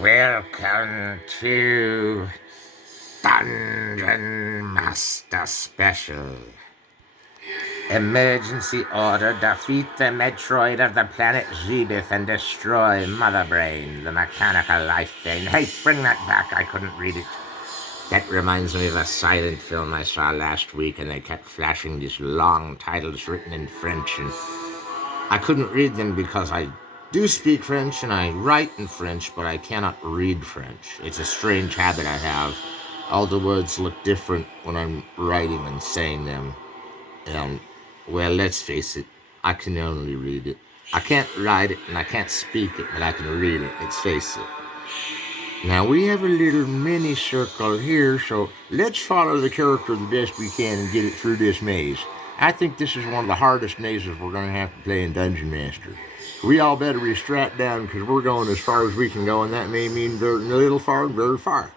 Welcome to Dungeon Master Special. Emergency order, defeat the Metroid of the planet Zebith and destroy Mother Brain, the mechanical life thing. Hey, bring that back, I couldn't read it. That reminds me of a silent film I saw last week, and they kept flashing these long titles written in French, and I couldn't read them because I do speak French and I write in French, but I cannot read French. It's a strange habit I have. All the words look different when I'm writing and saying them. And, well, let's face it, I can only read it. I can't write it and I can't speak it, but I can read it. Let's face it. Now, we have a little mini circle here, so let's follow the character the best we can and get it through this maze. I think this is one of the hardest mazes we're going to have to play in Dungeon Master. We all better be strapped down because we're going as far as we can go, and that may mean very little far and very far.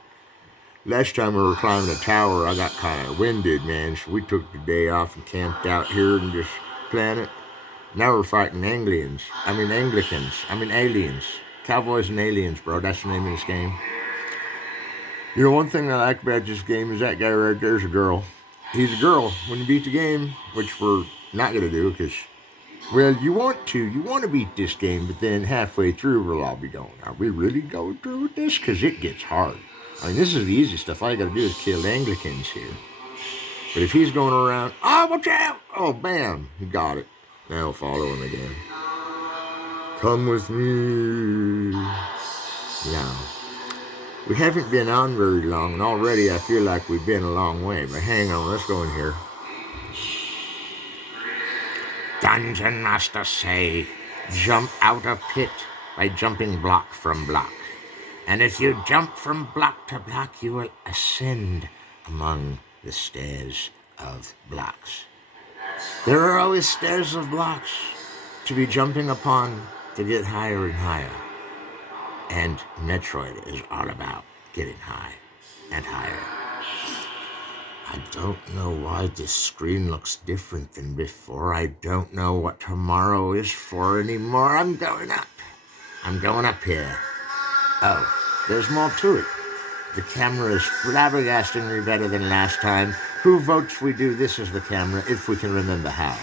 Last time we were climbing a tower, I got kind of winded, man, so we took the day off and camped out here in this planet. Now we're fighting Anglicans. Aliens. Cowboys and aliens, bro. That's the name of this game. You know, one thing I like about this game is that guy right there's a girl. He's a girl. When you beat the game, which we're not going to do because, well, you want to beat this game, but then halfway through we'll all be going, are we really going through with this? Because it gets hard. I mean, this is the easy stuff. All you got to do is kill Anglicans here. But if he's going around, watch out! Oh, bam! He got it. Now we'll follow him again. Come with me. Now, we haven't been on very long, and already I feel like we've been a long way. But hang on, let's go in here. Dungeon Master say, jump out of pit by jumping block from block. And if you jump from block to block, you will ascend among the stairs of blocks. There are always stairs of blocks to be jumping upon to get higher and higher. And Metroid is all about getting high and higher. I don't know why this screen looks different than before. I don't know what tomorrow is for anymore. I'm going up. I'm going up here. Oh, there's more to it. The camera is flabbergastingly better than last time. Who votes we do this as the camera if we can remember how?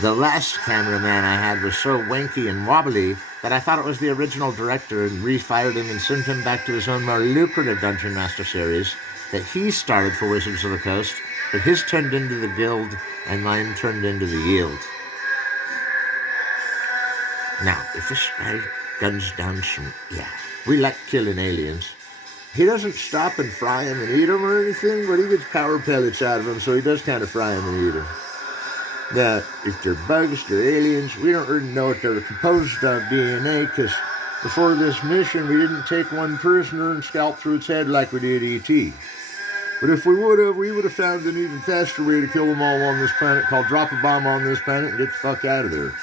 The last cameraman I had was so wanky and wobbly that I thought it was the original director and refired him and sent him back to his own more lucrative Dungeon Master series that he started for Wizards of the Coast, but his turned into the Guild and mine turned into the Yield. Now, if this guy guns down some, we like killing aliens. He doesn't stop and fry them and eat them or anything, but he gets power pellets out of them, so he does kind of fry them and eat them. Now, if they're bugs, they're aliens, we don't really know what they're composed of DNA, because before this mission, we didn't take one prisoner and scalp through its head like we did E.T. But if we would have found an even faster way to kill them all on this planet called drop a bomb on this planet and get the fuck out of there.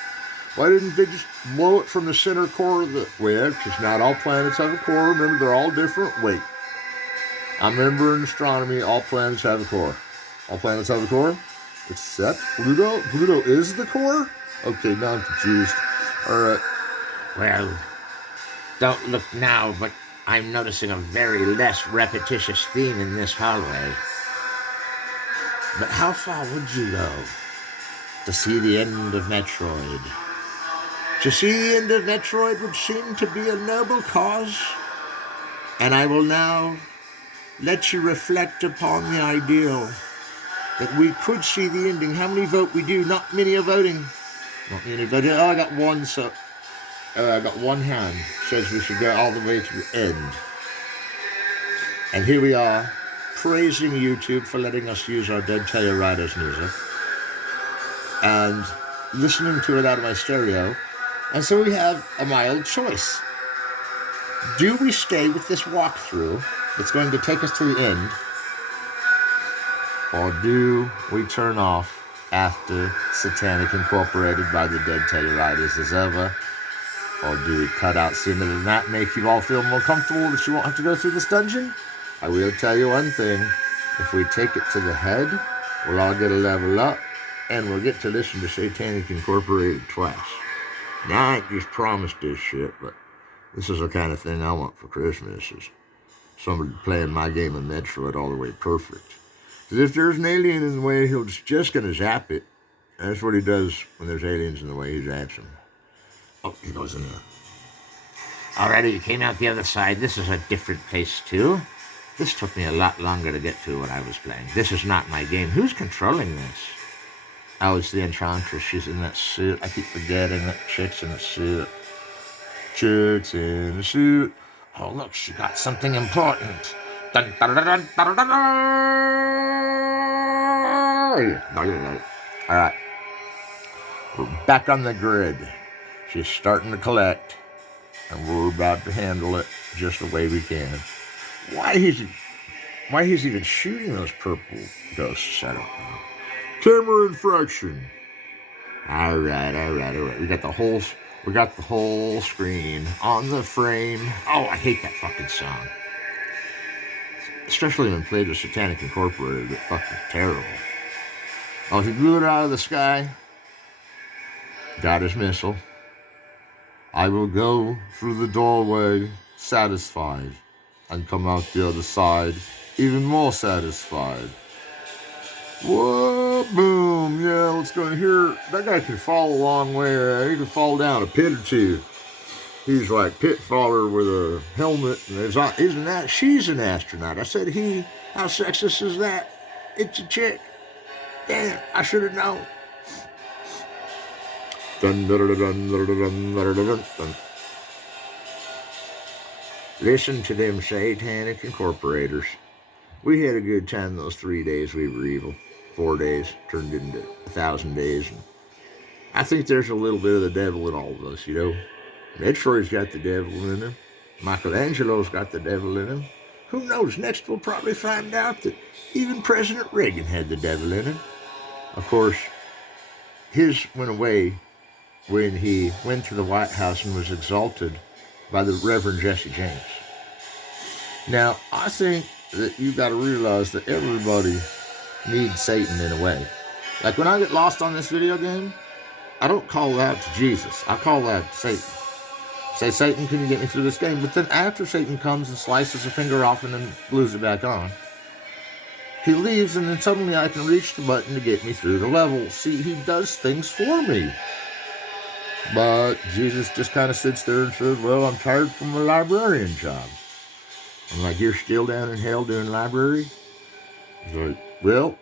Why didn't they just blow it from the center core of the... Well, because not all planets have a core. Remember, they're all different. Wait. I remember in astronomy, all planets have a core. All planets have a core? Except Pluto? Pluto is the core? Okay, now I'm confused. Alright. Well, don't look now, but I'm noticing a very less repetitious theme in this hallway. But how far would you go to see the end of Metroid? To see the end of Metroid would seem to be a noble cause, and I will now let you reflect upon the ideal that we could see the ending. How many vote we do? Not many are voting. Not many voting. Oh, I got one, I got one hand. Says we should go all the way to the end. And here we are, praising YouTube for letting us use our Dead Tail Riders music. And listening to it out of my stereo. And so we have a mild choice. Do we stay with this walkthrough that's going to take us to the end? Or do we turn off after Satanic Incorporated by the Dead Tail Riders is over? Or do we cut out sooner than that, make you all feel more comfortable that you won't have to go through this dungeon? I will tell you one thing. If we take it to the head, we'll all get a level up, and we'll get to listen to Satanic Incorporated twice. Now, I ain't just promised this shit, but This is the kind of thing I want for Christmas, is somebody playing my game of Metroid all the way perfect. Because if there's an alien in the way, he's just going to zap it. And that's what he does when there's aliens in the way, he zaps them. Oh, he goes in there. Alrighty, you came out the other side. This is a different place, too. This took me a lot longer to get to when I was playing. This is not my game. Who's controlling this? Oh, it's the Enchantress. She's in that suit. I keep forgetting that chick's in the suit. Chick's in the suit. Oh, look, she got something important. Dun, dun, dun, dun, dun, dun, dun. All right. We're back on the grid. She's starting to collect, and we're about to handle it just the way we can. Why he's even shooting those purple ghosts, I don't know. Camera infraction. All right. We got the whole screen on the frame. Oh, I hate that fucking song. Especially when played with Satanic Incorporated. It's fucking terrible. Oh, he blew it out of the sky. Got his missile. I will go through the doorway satisfied and come out the other side even more satisfied. Whoa, boom. Yeah, let's go in here. That guy can fall a long way. He can fall down a pit or two. He's like pit faller with a helmet. And she's an astronaut. I said he. How sexist is that? It's a chick. Damn, I should have known. Dun, dun, dun, dun, dun, dun, dun, dun, dun. Listen to them Satanic Incorporators. We had a good time those 3 days we were evil. 4 days turned into 1,000 days. And I think there's a little bit of the devil in all of us, you know. Metroid's got the devil in him. Michelangelo's got the devil in him. Who knows? Next we'll probably find out that even President Reagan had the devil in him. Of course, his went away when he went to the White House and was exalted by the Reverend Jesse James. Now, I think that you got to realize that everybody needs Satan in a way. Like when I get lost on this video game, I don't call out to Jesus. I call out to Satan. Say, Satan, can you get me through this game? But then after Satan comes and slices a finger off and then glues it back on, he leaves and then suddenly I can reach the button to get me through the level. See, he does things for me. But Jesus just kind of sits there and says, well, I'm tired from the librarian job. I'm like, you're still down in hell doing library? He's like, well,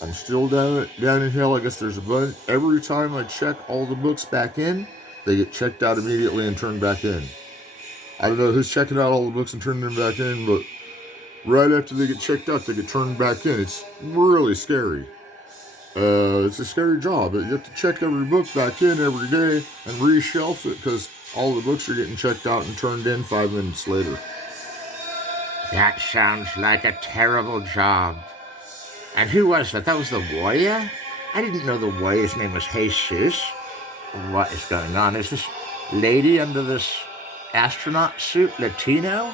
I'm still down in hell. I guess there's a button. Every time I check all the books back in, they get checked out immediately and turned back in. I don't know who's checking out all the books and turning them back in, but right after they get checked out, they get turned back in. It's really scary. It's a scary job. You have to check every book back in every day and reshelf it because all the books are getting checked out and turned in 5 minutes later. That sounds like a terrible job. And who was that? That was the warrior? I didn't know the warrior's name was Jesus. What is going on? Is this lady under this astronaut suit Latino?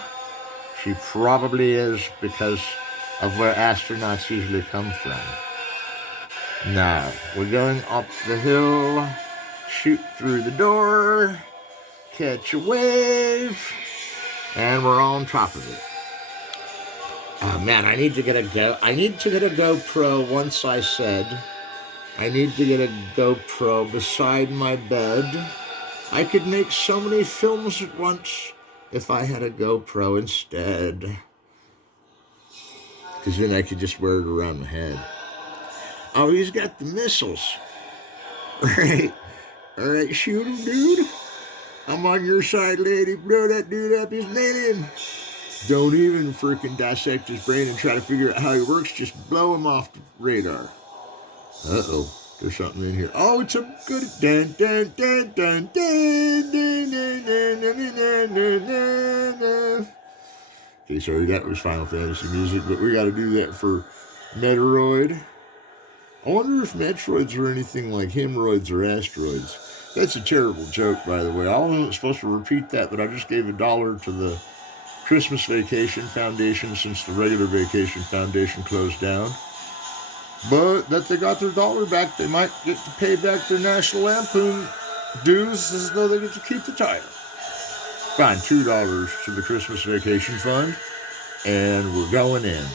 She probably is because of where astronauts usually come from. Now, we're going up the hill, shoot through the door, catch a wave, and we're on top of it. Oh man, I need to get a GoPro once I said. I need to get a GoPro beside my bed. I could make so many films at once if I had a GoPro instead. Because then I could just wear it around my head. Oh, he's got the missiles. Alright, shoot him, dude. I'm on your side, lady. Blow that dude up, he's an alien. Don't even freaking dissect his brain and try to figure out how he works. Just blow him off the radar. Uh-oh, there's something in here. Oh, it's a good... Dun, dun, dun, dun, dun, dun, dun, dun, dun, dun, dun, dun, dun. Okay, sorry, that was Final Fantasy music, but we got to do that for Metroid. I wonder if Metroids are anything like hemorrhoids or asteroids. That's a terrible joke, by the way. I wasn't supposed to repeat that, but I just gave $1 to the Christmas Vacation Foundation since the regular Vacation Foundation closed down. But that they got their $1 back, they might get to pay back their National Lampoon dues as though they get to keep the title. Fine, $2 to the Christmas Vacation Fund, and we're going in.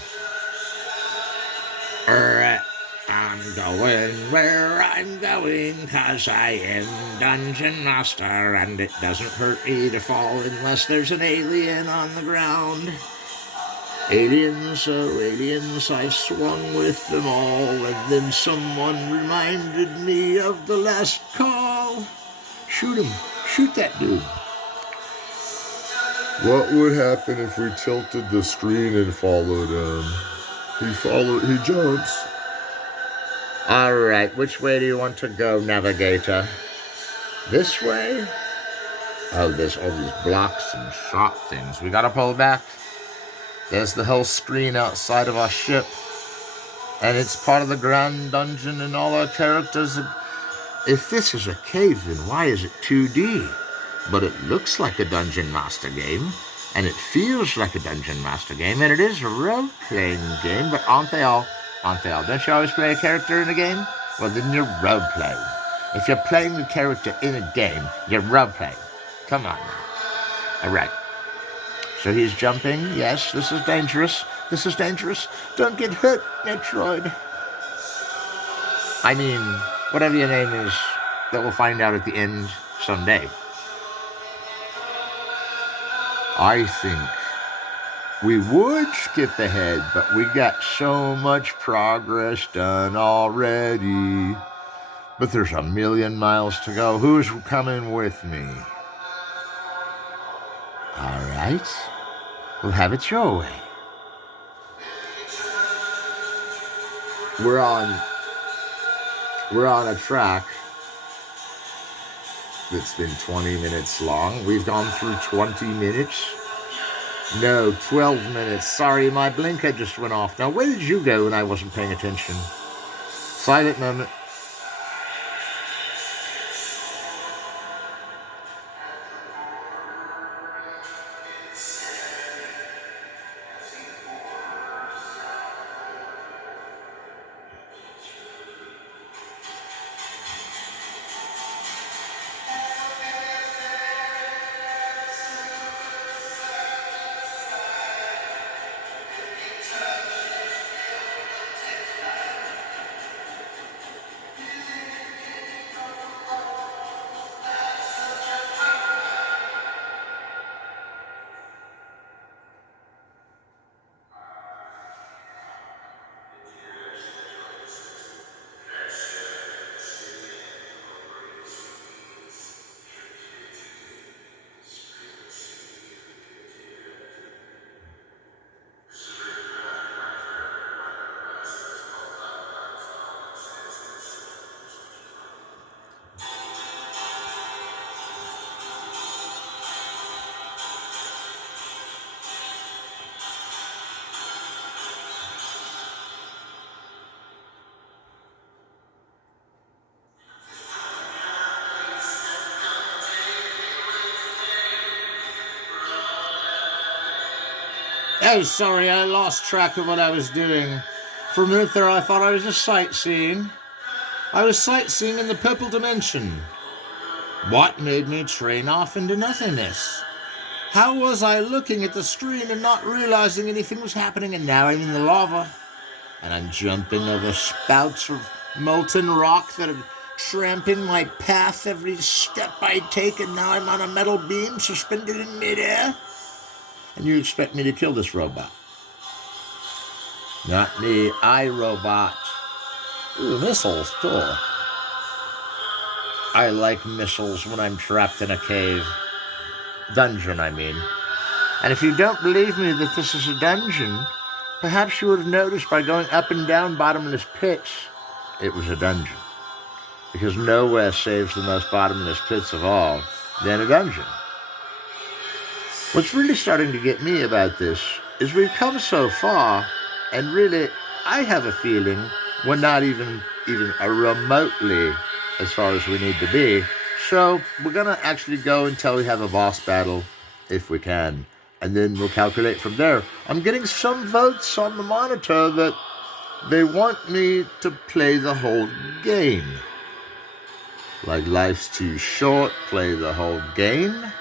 I'm going where I'm going, 'cause I am Dungeon Master, and it doesn't hurt me to fall unless there's an alien on the ground. Aliens, oh aliens, I've swung with them all, and then someone reminded me of the last call. Shoot him. Shoot that dude. What would happen if we tilted the screen and followed him? He jumps. All right, which way do you want to go, navigator? This way? Oh, there's all these blocks and shot things. We gotta pull back. There's the whole screen outside of our ship. And it's part of the grand dungeon and all our characters. If this is a cave, then why is it 2D? But it looks like a Dungeon Master game, and it feels like a Dungeon Master game, and it is a role-playing game, but aren't they all? Don't you always play a character in a game? Well, then you're role-playing. If you're playing the character in a game, you're role-playing. Come on now. All right. So he's jumping. Yes, this is dangerous. This is dangerous. Don't get hurt, Metroid. I mean, whatever your name is, that we'll find out at the end someday. I think we would skip ahead, but we got so much progress done already. But there's a million miles to go. Who's coming with me? All right. We'll have it your way. We're on a track that's been 20 minutes long. We've gone through 20 minutes. No, 12 minutes. Sorry, my blinker just went off. Now, where did you go when I wasn't paying attention? Silent moment. Oh, sorry, I lost track of what I was doing. For a minute there, I thought I was just sightseeing. I was sightseeing in the purple dimension. What made me train off into nothingness? How was I looking at the screen and not realizing anything was happening, and now I'm in the lava, and I'm jumping over spouts of molten rock that are tramping my path every step I take, and now I'm on a metal beam suspended in midair? And you expect me to kill this robot? Not me, iRobot. Ooh, missiles, cool. I like missiles when I'm trapped in a cave. Dungeon, I mean. And if you don't believe me that this is a dungeon, perhaps you would have noticed by going up and down bottomless pits, it was a dungeon. Because nowhere saves the most bottomless pits of all than a dungeon. What's really starting to get me about this is we've come so far, and really, I have a feeling we're not even remotely as far as we need to be. So we're going to actually go until we have a boss battle, if we can, and then we'll calculate from there. I'm getting some votes on the monitor that they want me to play the whole game. Like, life's too short, play the whole game.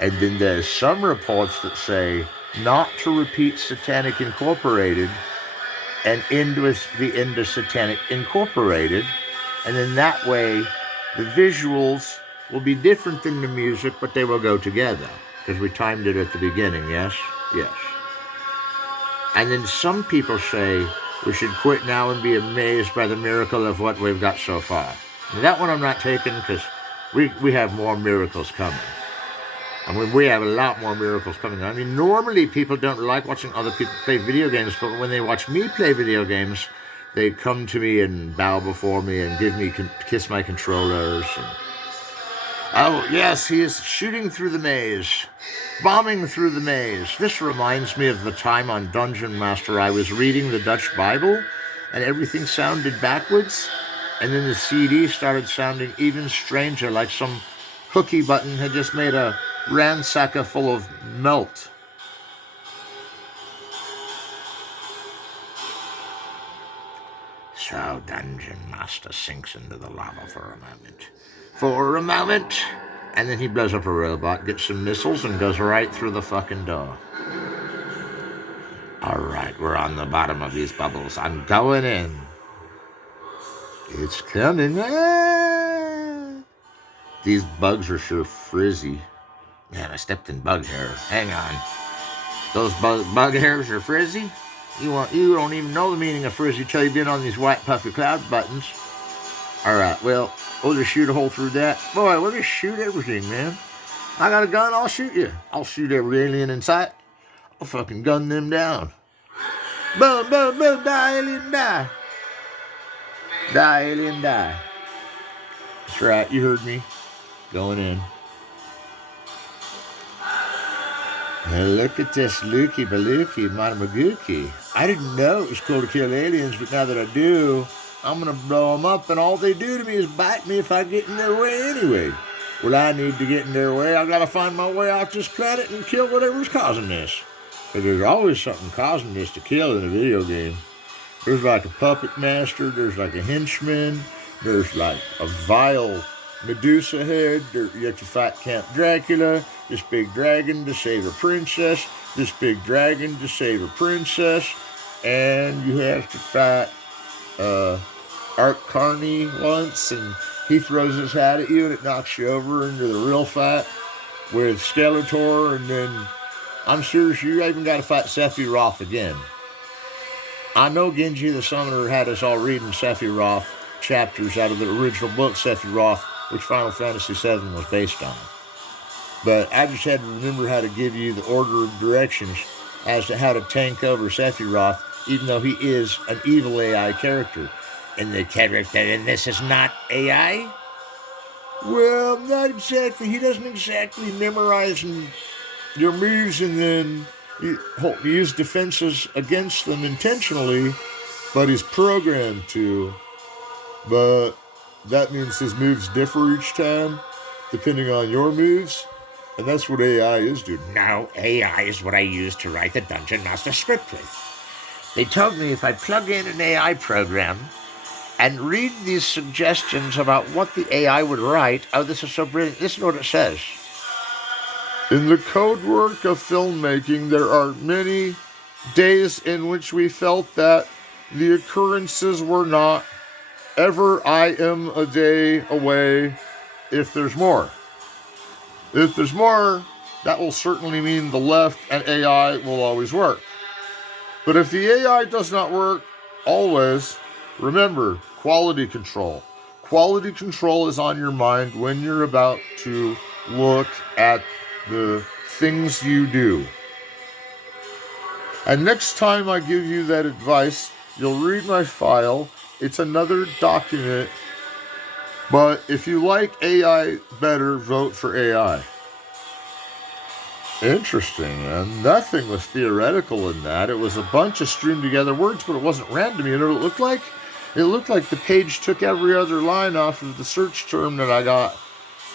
And then there's some reports that say not to repeat Satanic Incorporated and end with the end of Satanic Incorporated. And then that way, the visuals will be different than the music, but they will go together. Because we timed it at the beginning, yes? Yes. And then some people say we should quit now and be amazed by the miracle of what we've got so far. Now, that one I'm not taking because we have more miracles coming. I mean, we have a lot more miracles coming. I mean, normally people don't like watching other people play video games, but when they watch me play video games, they come to me and bow before me and kiss my controllers. Oh, yes, he is shooting through the maze, bombing through the maze. This reminds me of the time on Dungeon Master I was reading the Dutch Bible, and everything sounded backwards, and then the CD started sounding even stranger, like some hooky button had just made a ransacker full of melt. So Dungeon Master sinks into the lava for a moment, and then he blows up a robot, gets some missiles, and goes right through the fucking door. Alright, we're on the bottom of these bubbles. I'm going in. It's coming. Ah! These bugs are sure frizzy. Man, I stepped in bug hair. Hang on. Those bug hairs are frizzy? You don't even know the meaning of frizzy till you've been on these white puffy cloud buttons. Alright, well, we'll just shoot a hole through that. Boy, we'll just shoot everything, man. I got a gun, I'll shoot you. I'll shoot every alien in sight. I'll fucking gun them down. Boom, boom, boom, die, alien, die. Die, alien, die. That's right, you heard me. Going in. Now look at this Lukey Balookie Matamagookie. I didn't know it was cool to kill aliens, but now that I do, I'm going to blow them up, and all they do to me is bite me if I get in their way anyway. Well, I need to get in their way. I've got to find my way off this planet and kill whatever's causing this. But there's always something causing this to kill in a video game. There's like a puppet master, there's like a henchman, there's like a vile Medusa head, you have to fight Count Dracula, this big dragon to save a princess, this big dragon to save a princess, and you have to fight Art Carney once, and he throws his hat at you and it knocks you over into the real fight with Skeletor, and then I'm sure you even got to fight Sephiroth again. I know Genji the Summoner had us all reading Sephiroth chapters out of the original book Sephiroth, which Final Fantasy VII was based on. But I just had to remember how to give you the order of directions as to how to tank over Sephiroth, even though he is an evil AI character. And the character in this is not AI? Well, not exactly. He doesn't exactly memorize your moves and then use defenses against them intentionally, but he's programmed to. But that means his moves differ each time, depending on your moves, and that's what AI is, dude. No, AI is what I use to write the Dungeon Master script with. They told me if I plug in an AI program and read these suggestions about what the AI would write, oh, this is so brilliant, listen to what it says. In the code work of filmmaking, there are many days in which we felt that the occurrences were not ever I am a day away if there's more. If there's more, that will certainly mean the left and AI will always work. But if the AI does not work always, remember, quality control. Quality control is on your mind when you're about to look at the things you do. And next time I give you that advice, you'll read my file. It's another document, but if you like AI better, vote for AI. Interesting, man. Nothing was theoretical in that. It was a bunch of streamed together words, but it wasn't random. You know what it looked like? It looked like the page took every other line off of the search term that I got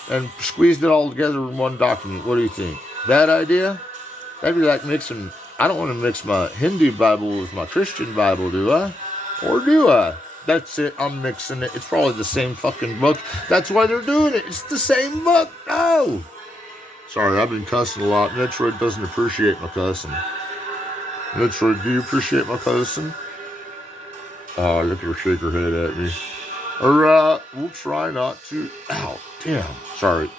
and squeezed it all together in one document. What do you think? Bad idea? That'd be like mixing... I don't want to mix my Hindu Bible with my Christian Bible, do I? Or do I? That's it. I'm mixing it. It's probably the same fucking book. That's why they're doing it. It's the same book. No! Sorry, I've been cussing a lot. Metroid doesn't appreciate my cussing. Metroid, do you appreciate my cussing? Oh, look at her shake her head at me. Alright, we'll try not to. Ow, damn. Sorry.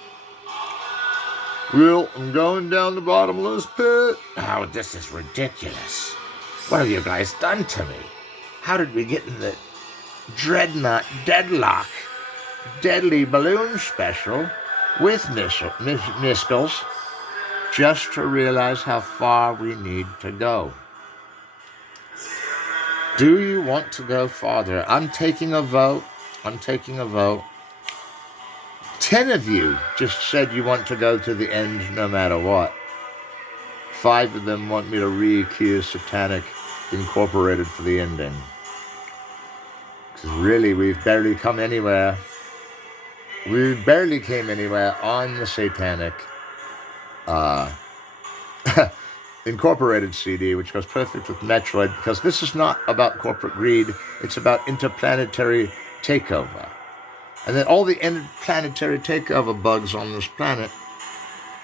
Well, I'm going down the bottomless pit. Oh, this is ridiculous. What have you guys done to me? How did we get in the Dreadnought Deadlock Deadly Balloon Special with Miskels just to realize how far we need to go? Do you want to go farther? I'm taking a vote. 10 of you just said you want to go to the end no matter what. 5 of them want me to re-accuse Satanic Incorporated for the ending. Because really, we've barely come anywhere. We barely came anywhere on the Satanic Incorporated CD, which goes perfect with Metroid, because this is not about corporate greed, it's about interplanetary takeover. And then all the interplanetary takeover bugs on this planet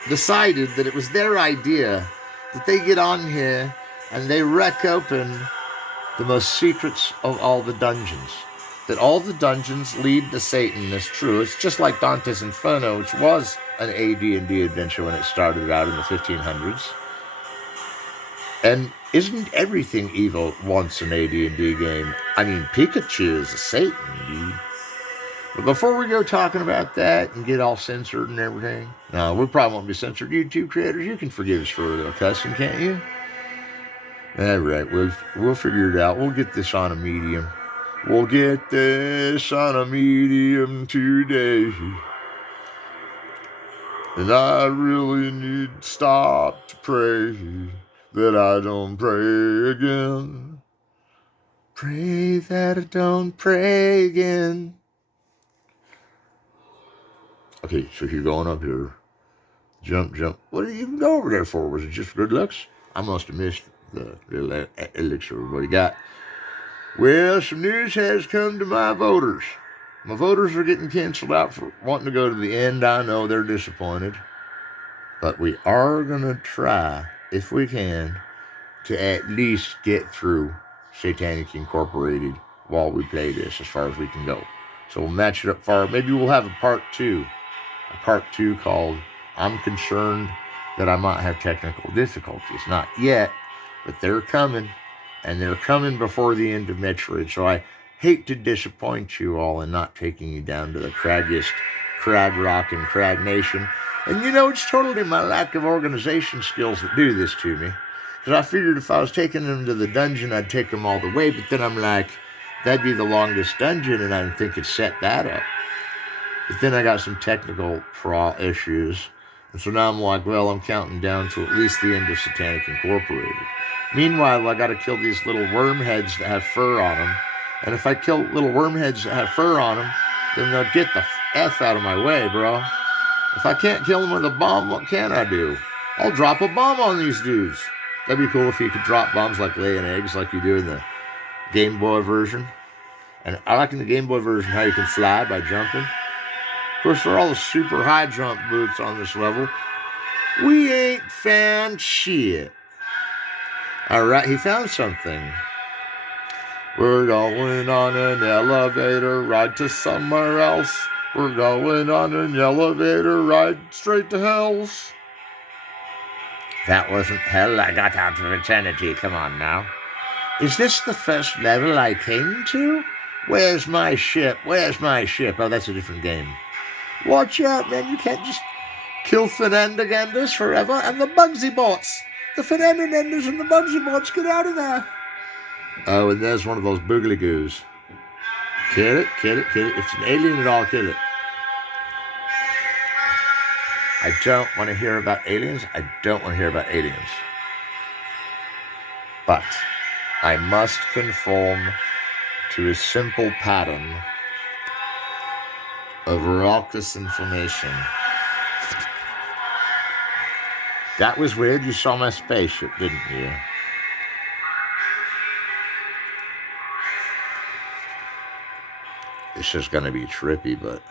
decided that it was their idea that they get on here and they wreck open the most secrets of all the dungeons. That all the dungeons lead to Satan is true. It's just like Dante's Inferno, which was an AD&D adventure when it started out in the 1500s. And isn't everything evil once an AD&D game? I mean, Pikachu is a Satan, dude. But before we go talking about that and get all censored and everything, no, we probably won't be censored. YouTube creators, you can forgive us for a little cussing, can't you? All right, we'll figure it out. We'll get this on a medium. We'll get this on a medium today. And I really need to stop to pray that I don't pray again. Pray that I don't pray again. Okay, so you're going up here. Jump. What did you even go over there for? Was it just good looks? I must have missed the little elixir everybody got. Well, some news has come to my voters. My voters are getting canceled out for wanting to go to the end. I know they're disappointed. But we are going to try, if we can, to at least get through Satanic Incorporated while we play this as far as we can go. So we'll match it up far. Maybe we'll have a part 2. A part 2 called I'm Concerned That I Might Have Technical Difficulties. Not yet, but they're coming. And they're coming before the end of Metroid. So I hate to disappoint you all in not taking you down to the craggiest Crag Rock and Crag Nation. And you know, it's totally my lack of organization skills that do this to me. Because I figured if I was taking them to the dungeon, I'd take them all the way. But then I'm like, that'd be the longest dungeon, and I didn't think it'd set that up. But then I got some technical issues. And so now I'm like, well, I'm counting down to at least the end of Satanic Incorporated. Meanwhile, I got to kill these little worm heads that have fur on them. And if I kill little worm heads that have fur on them, then they'll get the F out of my way, bro. If I can't kill them with a bomb, what can I do? I'll drop a bomb on these dudes. That'd be cool if you could drop bombs like laying eggs like you do in the Game Boy version. And I like in the Game Boy version how you can fly by jumping. Of course, for all the super high jump boots on this level, we ain't found shit. Alright, he found something. We're going on an elevator ride to somewhere else. We're going on an elevator ride straight to hell's. That wasn't hell. I got out of eternity. Come on now. Is this the first level I came to? Where's my ship? Oh, that's a different game. Watch out, man. You can't just kill Fernandagenders forever. And the Bugsy bots. The Fernandagenders and the Bugsy bots. Get out of there. Oh, and there's one of those boogly goos. Kill it. If it's an alien at all, kill it. I don't want to hear about aliens. But I must conform to a simple pattern of raucous information. That was weird. You saw my spaceship, didn't you? This is going to be trippy, but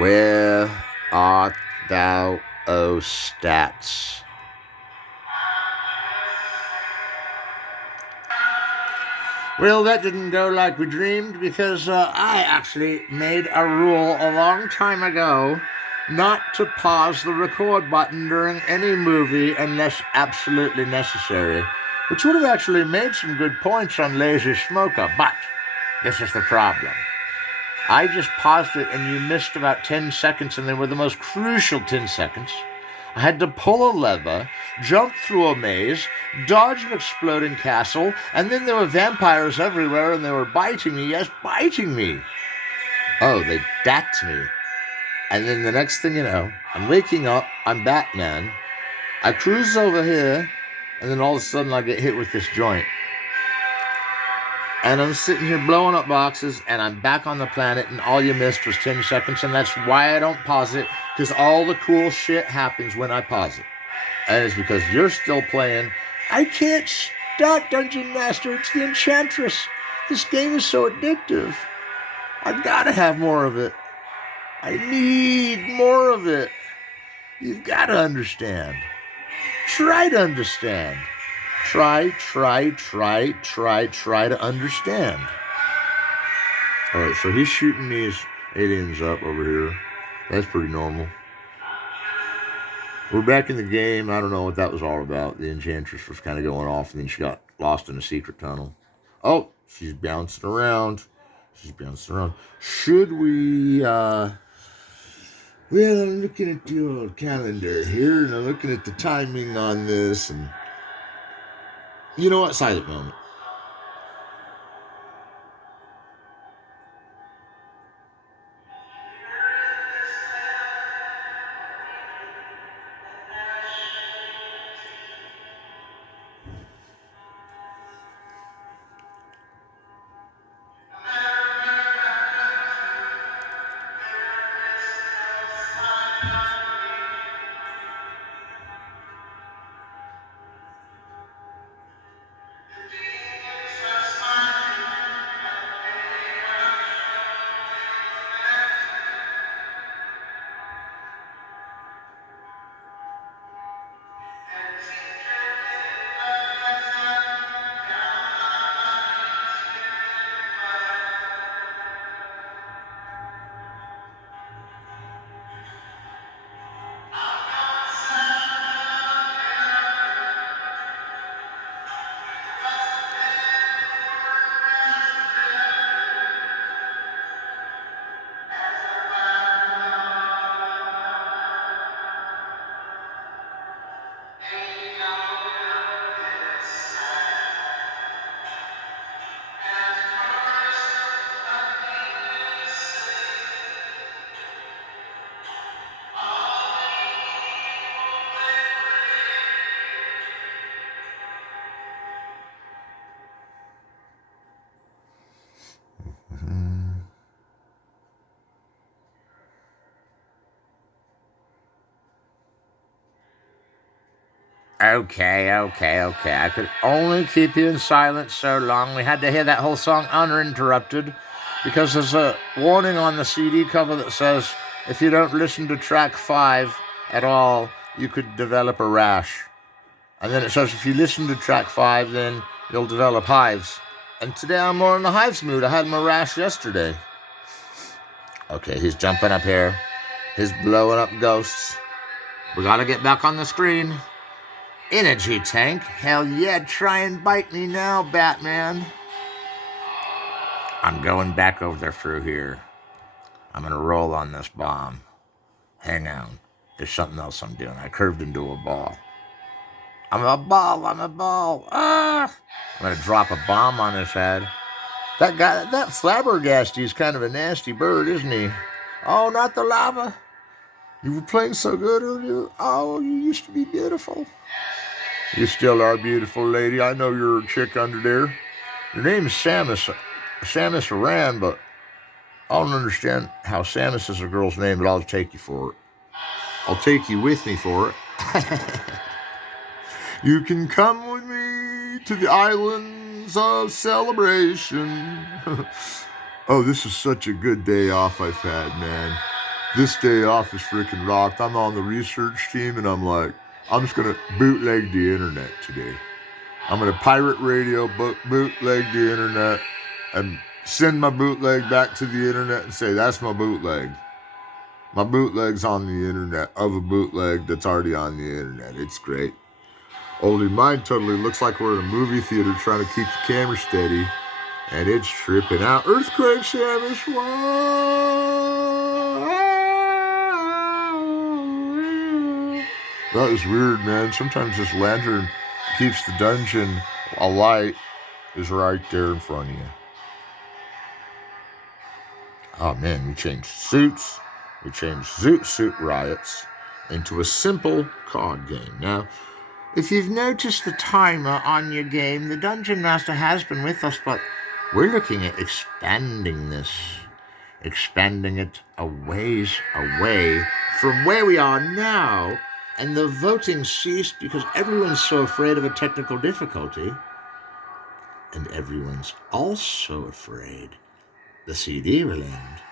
Where art thou, O Stats? Well, that didn't go like we dreamed because I actually made a rule a long time ago not to pause the record button during any movie unless absolutely necessary, which would have actually made some good points on Lazy Smoker, but this is the problem. I just paused it and you missed about 10 seconds, and they were the most crucial 10 seconds. I had to pull a lever, jump through a maze, dodge an exploding castle, and then there were vampires everywhere and they were biting me. Yes, biting me. Oh, they dacked me. And then the next thing you know, I'm waking up, I'm Batman. I cruise over here, and then all of a sudden I get hit with this joint. And I'm sitting here blowing up boxes, and I'm back on the planet, and all you missed was 10 seconds, and that's why I don't pause it, because all the cool shit happens when I pause it. And it's because you're still playing. I can't stop, Dungeon Master. It's the Enchantress. This game is so addictive. I gotta have more of it. I need more of it. You've gotta understand. Try to understand. Try to understand. Alright, so he's shooting these aliens up over here. That's pretty normal. We're back in the game. I don't know what that was all about. The Enchantress was kind of going off, and then she got lost in a secret tunnel. Oh, she's bouncing around. Should we, well, I'm looking at the old calendar here, and I'm looking at the timing on this, and you know what? Silent moment. Okay. I could only keep you in silence so long. We had to hear that whole song uninterrupted because there's a warning on the CD cover that says if you don't listen to track 5 at all, you could develop a rash. And then it says if you listen to track 5, then you'll develop hives. And today I'm more in the hives mood. I had my rash yesterday. Okay, he's jumping up here. He's blowing up ghosts. We gotta get back on the screen. Energy tank? Hell yeah, try and bite me now, Batman. I'm going back over there through here. I'm gonna roll on this bomb. Hang on. There's something else I'm doing. I curved into a ball. I'm a ball. Ah! I'm gonna drop a bomb on his head. That guy, that Flabbergasty's kind of a nasty bird, isn't he? Oh, not the lava. You were playing so good earlier. Oh, you used to be beautiful. You still are beautiful, lady. I know you're a chick under there. Your name is Samus Aran, but I don't understand how Samus is a girl's name, but I'll take you for it. I'll take you with me for it. You can come with me to the islands of celebration. Oh, this is such a good day off I've had, man. This day off is freaking rocked. I'm on the research team, and I'm like, I'm just gonna bootleg the internet today. I'm gonna pirate radio, bootleg the internet, and send my bootleg back to the internet and say, that's my bootleg. My bootleg's on the internet of a bootleg that's already on the internet. It's great. Only mine totally looks like we're in a movie theater trying to keep the camera steady, and it's tripping out. Earthquake, Samus, That is weird, man. Sometimes this lantern keeps the dungeon alight is right there in front of you. Oh man, we changed suits. We changed Zoot Suit Riots into a simple card game. Now, if you've noticed the timer on your game, the Dungeon Master has been with us, but we're looking at expanding this. Expanding it a ways away from where we are now. And the voting ceased because everyone's so afraid of a technical difficulty. And everyone's also afraid the CD will end.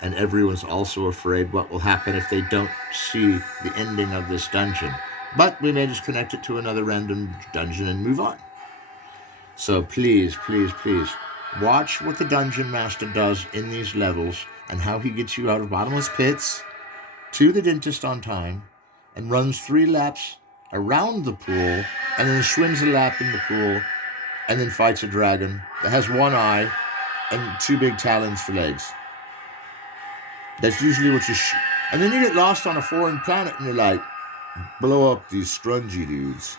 And everyone's also afraid what will happen if they don't see the ending of this dungeon. But we may just connect it to another random dungeon and move on. So please, please, please, watch what the Dungeon Master does in these levels and how he gets you out of bottomless pits to the dentist on time and runs 3 laps around the pool and then swims a lap in the pool and then fights a dragon that has 1 eye and 2 big talons for legs. That's usually what you and then you get lost on a foreign planet and you're like, blow up these scrungy dudes.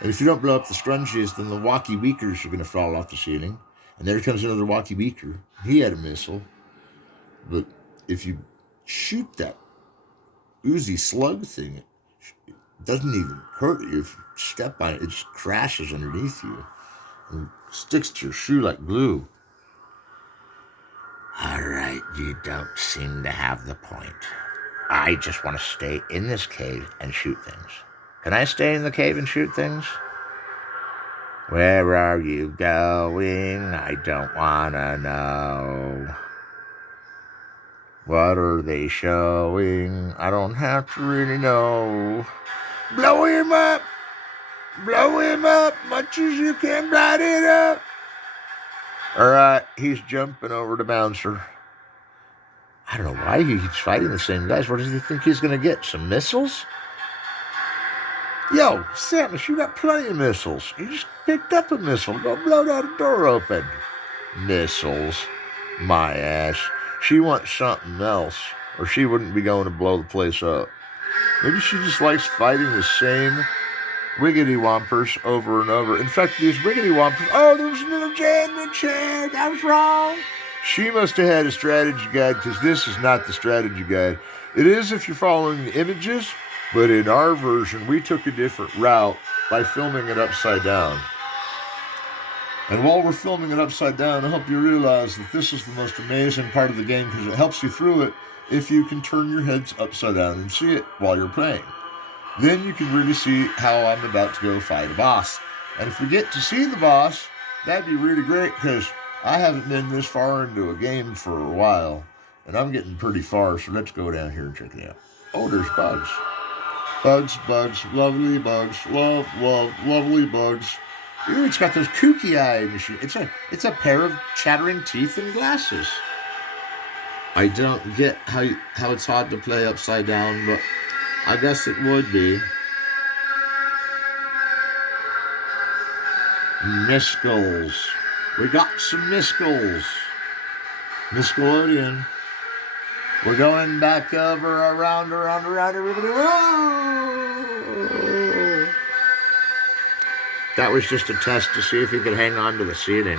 And if you don't blow up the scrunchies, then the walkie weakers are going to fall off the ceiling. And there comes another walkie weaker. He had a missile. But if you shoot that oozy slug thing, it doesn't even hurt you. If you step on it, it just crashes underneath you and sticks to your shoe like glue. All right, you don't seem to have the point. I just want to stay in this cave and shoot things. Can I stay in the cave and shoot things? Where are you going? I don't want to know. What are they showing? I don't have to really know. Blow him up! Blow him up much as you can, light it up! Alright, he's jumping over the bouncer. I don't know why he keeps fighting the same guys. What does he think he's going to get? Some missiles? Yo, Samus, you got plenty of missiles. You just picked up a missile. Go blow that door open. Missiles. My ass. She wants something else, or she wouldn't be going to blow the place up. Maybe she just likes fighting the same Wiggity Wompers over and over. In fact, these Wiggity Wompers... Oh, there was a little jam in chair. That was wrong. She must have had a strategy guide, because this is not the strategy guide. It is if you're following the images, but in our version, we took a different route by filming it upside down. And while we're filming it upside down, I hope you realize that this is the most amazing part of the game, because it helps you through it if you can turn your heads upside down and see it while you're playing. Then you can really see how I'm about to go fight a boss. And if we get to see the boss, that'd be really great, because I haven't been this far into a game for a while, and I'm getting pretty far, so let's go down here and check it out. Oh, there's bugs. Bugs, bugs, lovely bugs, lovely bugs. Ooh, it's got those kooky eye machines. It's a pair of chattering teeth and glasses. I don't get how it's hard to play upside down, but I guess it would be. Miskles. We got some Miskles. Miskelodeon. We're going back over, around, everybody. Whoa! That was just a test to see if he could hang on to the ceiling.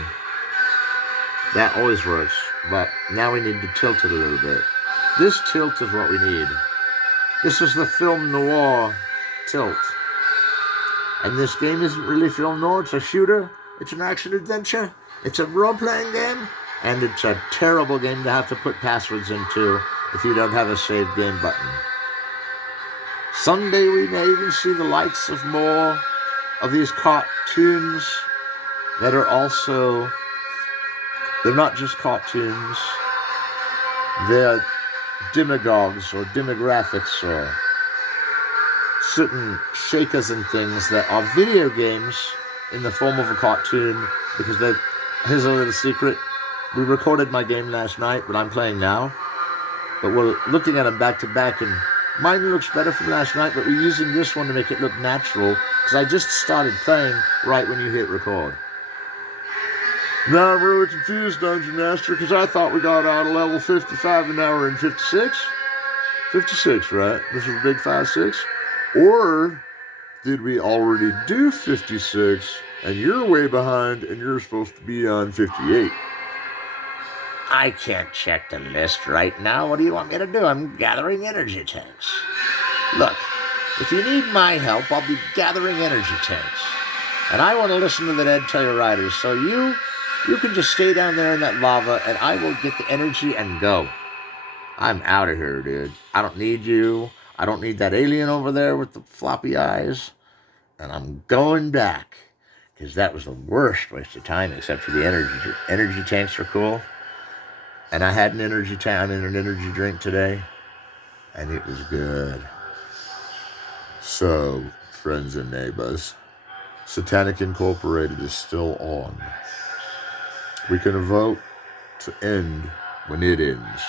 That always works, but now we need to tilt it a little bit. This tilt is what we need. This is the film noir tilt. And this game isn't really film noir, it's a shooter, it's an action-adventure, it's a role-playing game, and it's a terrible game to have to put passwords into if you don't have a save game button. Someday we may even see the likes of more of these cartoons that are also, they're not just cartoons, they're demagogues or demographics or certain shakers and things that are video games in the form of a cartoon, because here's a little secret. We recorded my game last night, what I'm playing now, but we're looking at them back to back, and mine looks better from last night, but we're using this one to make it look natural, because I just started playing right when you hit record. Now I'm really confused, Dungeon Master, because I thought we got out of level 55 and now we're in 56. 56, right? This is a big 5-6. Or did we already do 56 and you're way behind and you're supposed to be on 58? I can't check the list right now. What do you want me to do? I'm gathering energy tanks. Look, if you need my help, I'll be gathering energy tanks. And I want to listen to the Dead Tail Riders, so you can just stay down there in that lava and I will get the energy and go. I'm out of here, dude. I don't need you. I don't need that alien over there with the floppy eyes. And I'm going back, because that was the worst waste of time, except for the energy. Energy tanks are cool. And I had an energy tank and an energy drink today, and it was good. So, friends and neighbors, Satanic Incorporated is still on. We can vote to end when it ends.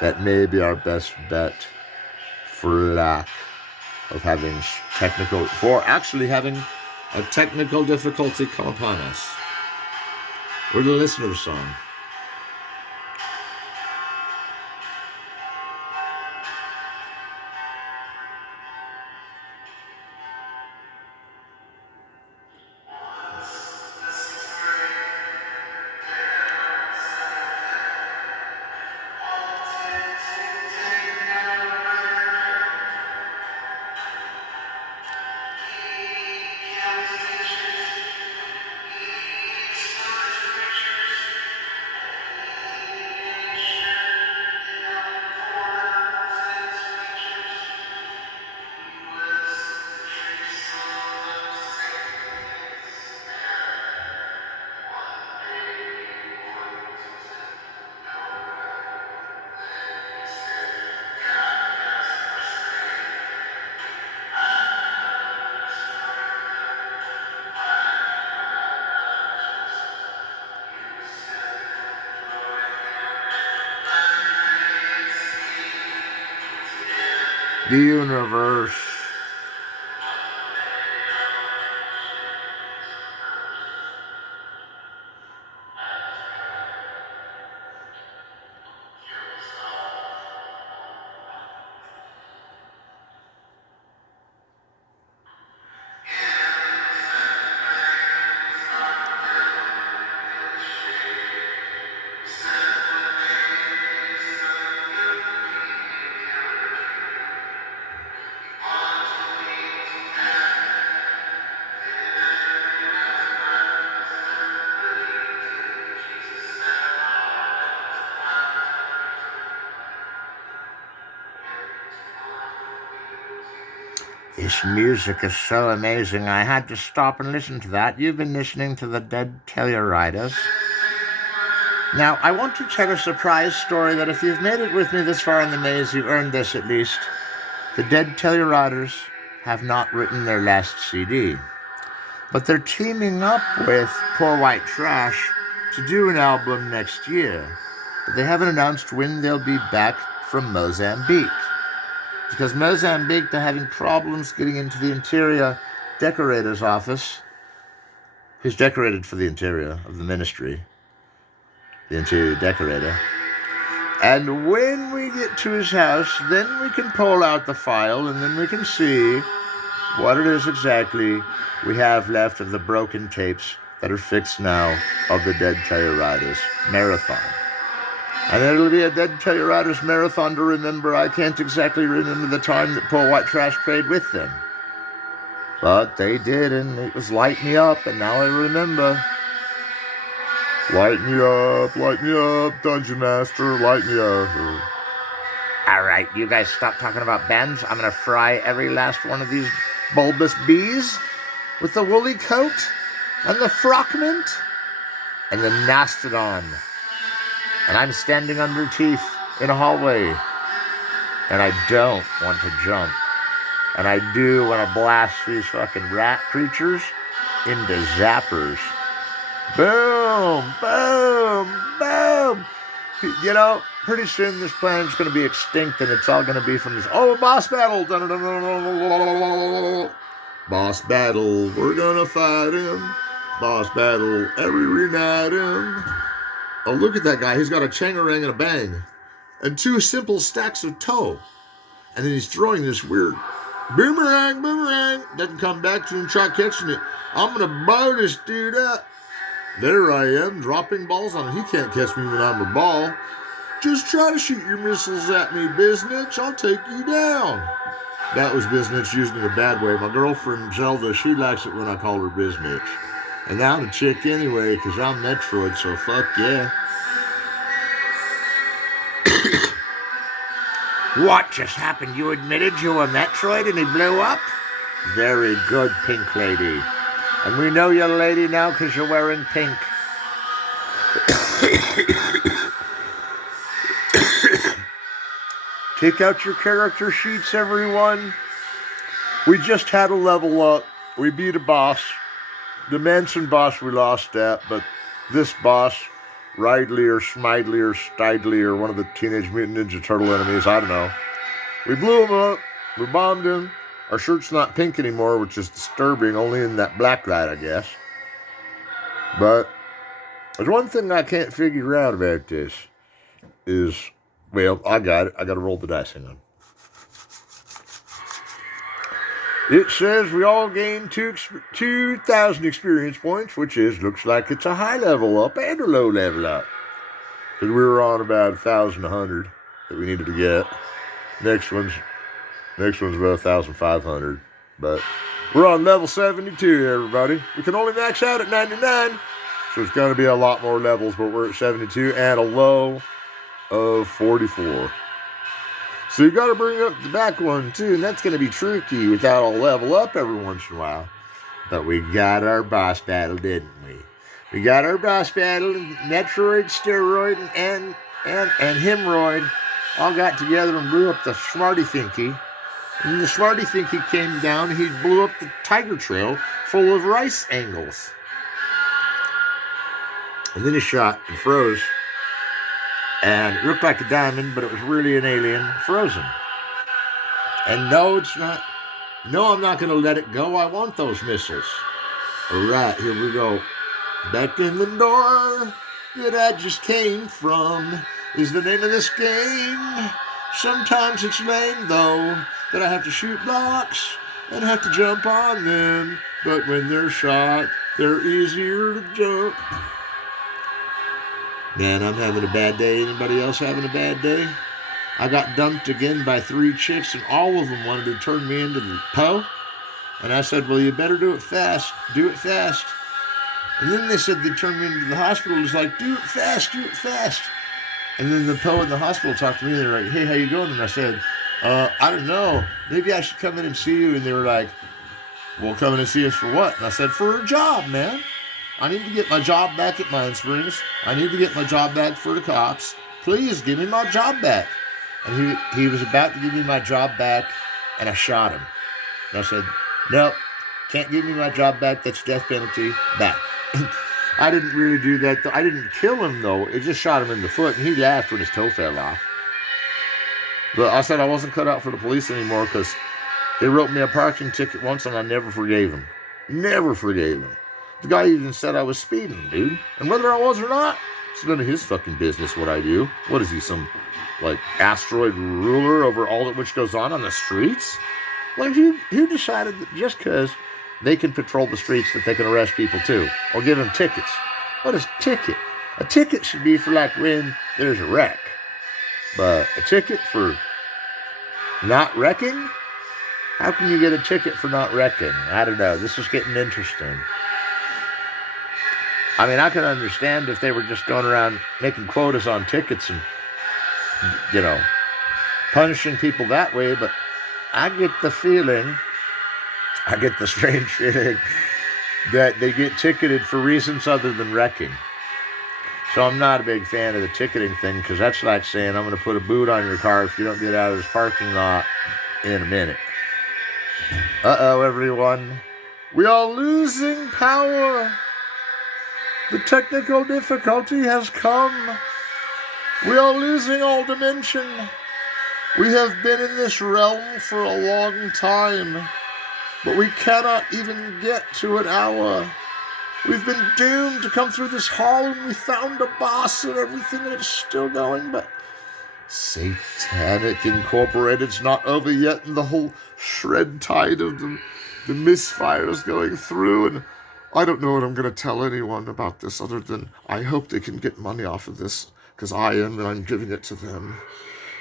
That may be our best bet for lack of having actually having a technical difficulty come upon us. We're going to listen to the song. The universe. This music is so amazing, I had to stop and listen to that. You've been listening to the Dead Tail Riders. Now, I want to tell a surprise story that if you've made it with me this far in the maze, you've earned this at least. The Dead Tail Riders have not written their last CD, but they're teaming up with Poor White Trash to do an album next year. But they haven't announced when they'll be back from Mozambique. Because Mozambique, they're having problems getting into the interior decorator's office. He's decorated for the interior of the ministry, the interior decorator. And when we get to his house, then we can pull out the file and then we can see what it is exactly we have left of the broken tapes that are fixed now of the Dead Tail Riders marathon. And it'll be a Dead Tail Riders marathon to remember. I can't exactly remember the time that Poor White Trash played with them. But they did, and it was Light Me Up, and now I remember. Light me up, Dungeon Master, light me up. Alright, you guys stop talking about bands. I'm gonna fry every last one of these bulbous bees with the woolly coat and the frockment and the mastodon. And I'm standing under teeth in a hallway and I don't want to jump. And I do want to blast these fucking rat creatures into zappers. Boom, boom, boom. You know, pretty soon this planet's going to be extinct and it's all going to be from this. Oh, boss battle. Boss battle. We're going to fight him. Boss battle. Every night him. Oh, look at that guy. He's got a changarang and a bang. And 2 simple stacks of toe. And then he's throwing this weird boomerang. Doesn't come back to him. Try catching it. I'm going to blow this dude up. There I am, dropping balls on him. He can't catch me when I'm a ball. Just try to shoot your missiles at me, Biznitch. I'll take you down. That was Biznitch used in a bad way. My girlfriend, Zelda, she likes it when I call her Biznitch. And now I'm a chick anyway, because I'm Metroid, so fuck yeah. What just happened? You admitted you were Metroid and he blew up? Very good, Pink Lady. And we know you're a lady now because you're wearing pink. Take out your character sheets, everyone. We just had a level up. We beat a boss. The Manson boss we lost at, but this boss, Ridley or Smidley or Stidley or one of the Teenage Mutant Ninja Turtle enemies, I don't know. We blew him up. We bombed him. Our shirt's not pink anymore, which is disturbing, only in that black light, I guess. But there's one thing I can't figure out about this is, well, I got it. I got to roll the dice. Hang on. It says we all gain 2,000 experience points, which looks like it's a high level up and a low level up. Because we were on about 1,100 that we needed to get. Next one's about 1,500. But we're on level 72, everybody. We can only max out at 99. So it's going to be a lot more levels, but we're at 72 and a low of 44. So you got to bring up the back one, too, and that's going to be tricky without a level up every once in a while. But we got our boss battle, didn't we? We got our boss battle, and Metroid, Steroid, and Hemorrhoid all got together and blew up the Smarty Thinky. And the Smarty Thinky came down, he blew up the Tiger Trail full of rice angles. And then he shot and froze. And it looked like a diamond, but it was really an alien frozen. And no, it's not. No, I'm not going to let it go. I want those missiles. All right, here we go. Back in the door that I just came from is the name of this game. Sometimes it's lame, though, that I have to shoot blocks and have to jump on them. But when they're shot, they're easier to jump. Man, I'm having a bad day. Anybody else having a bad day? I got dumped again by 3 chicks, and all of them wanted to turn me into the Poe. And I said, well, you better do it fast. Do it fast. And then they said they'd turn me into the hospital. It was like, do it fast, do it fast. And then the Poe in the hospital talked to me, and they were like, hey, how you going? And I said, I don't know. Maybe I should come in and see you. And they were like, well, come in and see us for what? And I said, for a job, man. I need to get my job back at Mine Springs. I need to get my job back for the cops. Please give me my job back. And he was about to give me my job back, and I shot him. And I said, no, can't give me my job back. That's death penalty. Back. I didn't really do that. I didn't kill him, though. It just shot him in the foot, and he laughed when his toe fell off. But I said I wasn't cut out for the police anymore because they wrote me a parking ticket once, and I never forgave him. Never forgave him. The guy even said I was speeding, dude. And whether I was or not, it's none of his fucking business what I do. What is he, some, like, asteroid ruler over all that which goes on the streets? Like, who decided that just because they can patrol the streets that they can arrest people too? Or give them tickets? What is a ticket? A ticket should be for, like, when there's a wreck. But a ticket for not wrecking? How can you get a ticket for not wrecking? I don't know. This is getting interesting. I mean, I can understand if they were just going around making quotas on tickets and, you know, punishing people that way, but I get the strange feeling that they get ticketed for reasons other than wrecking. So I'm not a big fan of the ticketing thing because that's like saying I'm going to put a boot on your car if you don't get out of this parking lot in a minute. Uh-oh, everyone. We are losing power. The technical difficulty has come. We are losing all dimension. We have been in this realm for a long time, but we cannot even get to an hour. We've been doomed to come through this hall and we found a boss and everything and it's still going, but Satanic Incorporated's not over yet and the whole shred tide of the misfire is going through, and I don't know what I'm going to tell anyone about this other than I hope they can get money off of this, because I am and I'm giving it to them.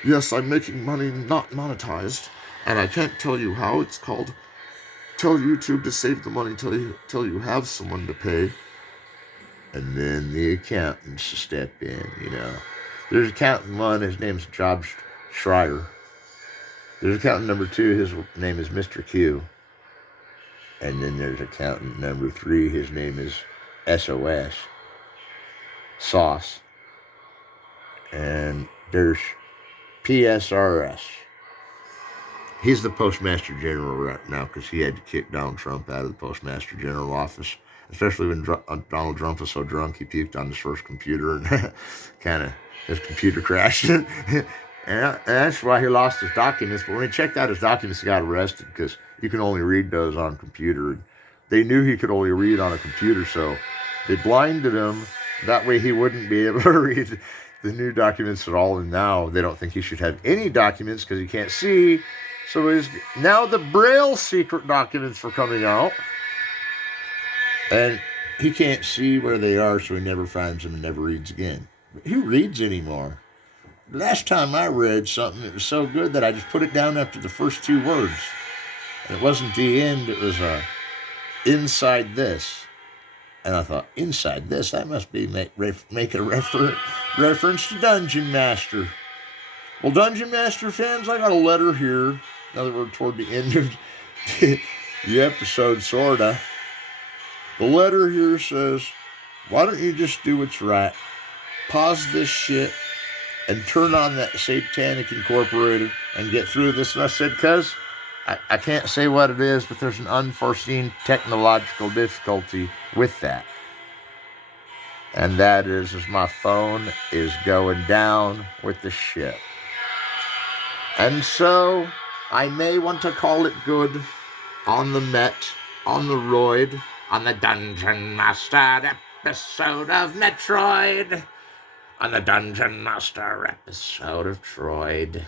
Yes, I'm making money not monetized, and I can't tell you how. It's called tell YouTube to save the money till you have someone to pay. And then the accountants step in, There's accountant one, his name's Job Schreier. There's accountant number 2, his name is Mr. Q. And then there's accountant number 3, his name is SOS, Sauce. And there's PSRS. He's the Postmaster General right now because he had to kick Donald Trump out of the Postmaster General office, especially when Donald Trump was so drunk he puked on his first computer and kind of his computer crashed. And that's why he lost his documents. But when he checked out his documents, he got arrested because you can only read those on computer. They knew he could only read on a computer, so they blinded him. That way he wouldn't be able to read the new documents at all. And now they don't think he should have any documents because he can't see. So now the Braille secret documents were coming out. And he can't see where they are, so he never finds them and never reads again. But who reads anymore? Last time I read something, it was so good that I just put it down after the first 2 words. And it wasn't the end, it was inside this. And I thought, inside this? That must be make a reference to Dungeon Master. Well, Dungeon Master fans, I got a letter here. Now that we're toward the end of the episode, sorta. The letter here says, why don't you just do what's right? Pause this shit and turn on that Satanic Incorporated and get through this. And I said, cuz, I can't say what it is, but there's an unforeseen technological difficulty with that. And that is my phone is going down with the ship. And so I may want to call it good on the Met, on the Roid, on the Dungeon Master episode of Metroid, on the Dungeon Master episode of Troid.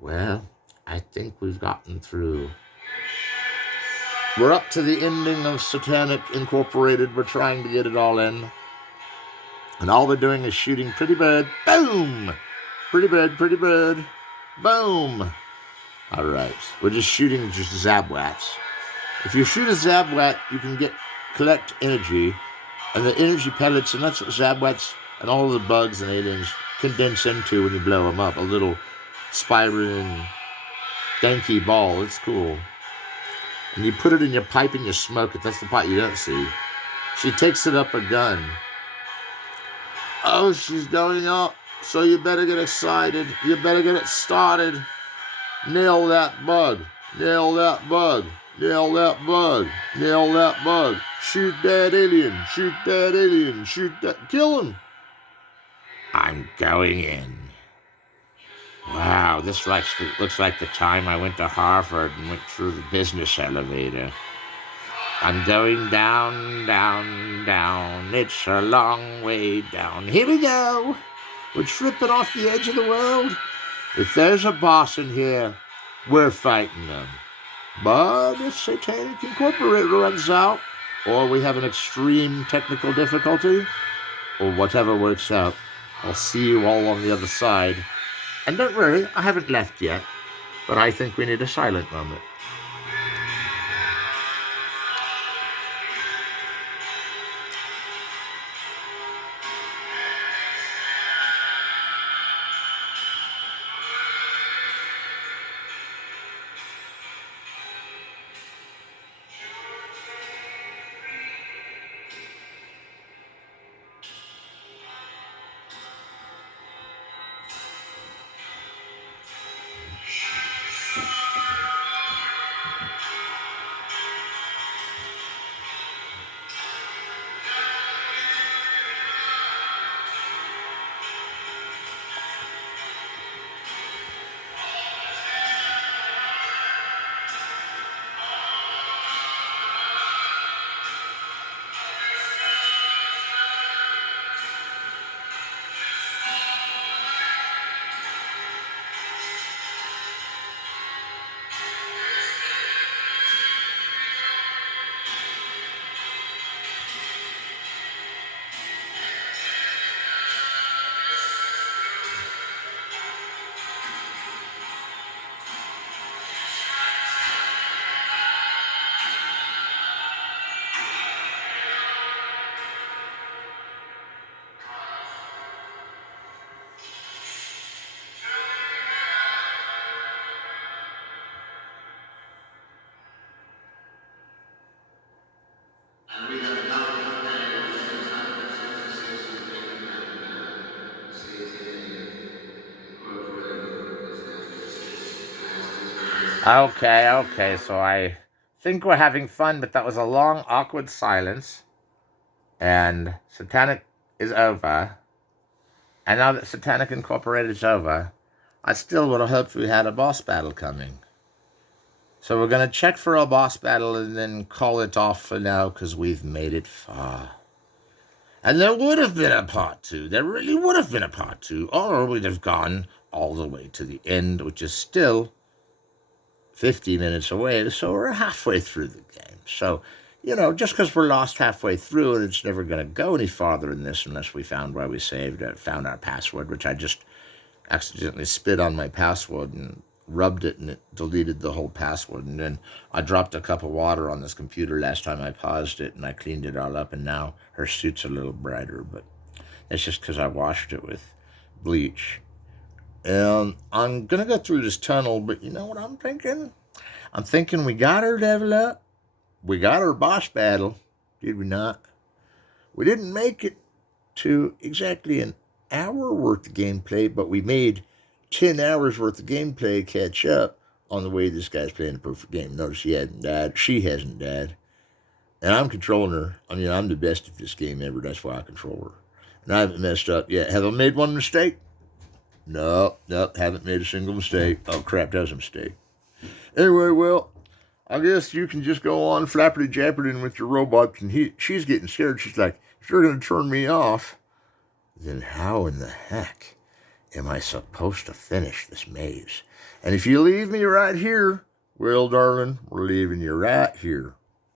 Well, I think we've gotten through. We're up to the ending of Satanic Incorporated. We're trying to get it all in. And all we're doing is shooting Pretty Bird. Boom! Pretty Bird, Pretty Bird. Boom! Alright, we're just shooting just Zabwats. If you shoot a Zabwat, you can collect energy. And the energy pellets, and that's what Zabwats and all of the bugs and aliens condense into when you blow them up. A little spiraling, danky ball. It's cool. And you put it in your pipe and you smoke it. That's the part you don't see. She takes it up a gun. Oh, she's going up. So you better get excited. You better get it started. Nail that bug. Nail that bug. Nail that bug. Nail that bug. Shoot that alien. Shoot that alien. Shoot that. Kill him. I'm going in. Wow, this looks like the time I went to Harvard and went through the business elevator. I'm going down, down, down. It's a long way down. Here we go. We're tripping off the edge of the world. If there's a boss in here, we're fighting them. But if Satanic Incorporated runs out, or we have an extreme technical difficulty, or whatever works out, I'll see you all on the other side. And don't worry, I haven't left yet, but I think we need a silent moment. Okay, so I think we're having fun, but that was a long, awkward silence. And Satanic is over. And now that Satanic Incorporated is over, I still would have hoped we had a boss battle coming. So we're going to check for a boss battle and then call it off for now because we've made it far. And there would have been a part two. There really would have been a part two. Or we'd have gone all the way to the end, which is still 50 minutes away. So we're halfway through the game. So, just because we're lost halfway through it, it's never going to go any farther than this unless we found where we saved it, found our password, which I just accidentally spit on my password and rubbed it, and it deleted the whole password. And then I dropped a cup of water on this computer last time I paused it, and I cleaned it all up, and now her suit's a little brighter, but it's just because I washed it with bleach. And I'm going to go through this tunnel, but you know what I'm thinking? I'm thinking we got our level up. We got our boss battle. Did we not? We didn't make it to exactly an hour worth of gameplay, but we made 10 hours worth of gameplay catch up on the way this guy's playing a perfect game. Notice he hasn't died. She hasn't died. And I'm controlling her. I mean, I'm the best at this game ever. That's why I control her. And I haven't messed up yet. Have I made one mistake? No, haven't made a single mistake. Oh, crap, that was a mistake. Anyway, well, I guess you can just go on flappity japperting with your robots, and she's getting scared. She's like, if you're going to turn me off, then how in the heck am I supposed to finish this maze? And if you leave me right here, well, darling, we're leaving you right here.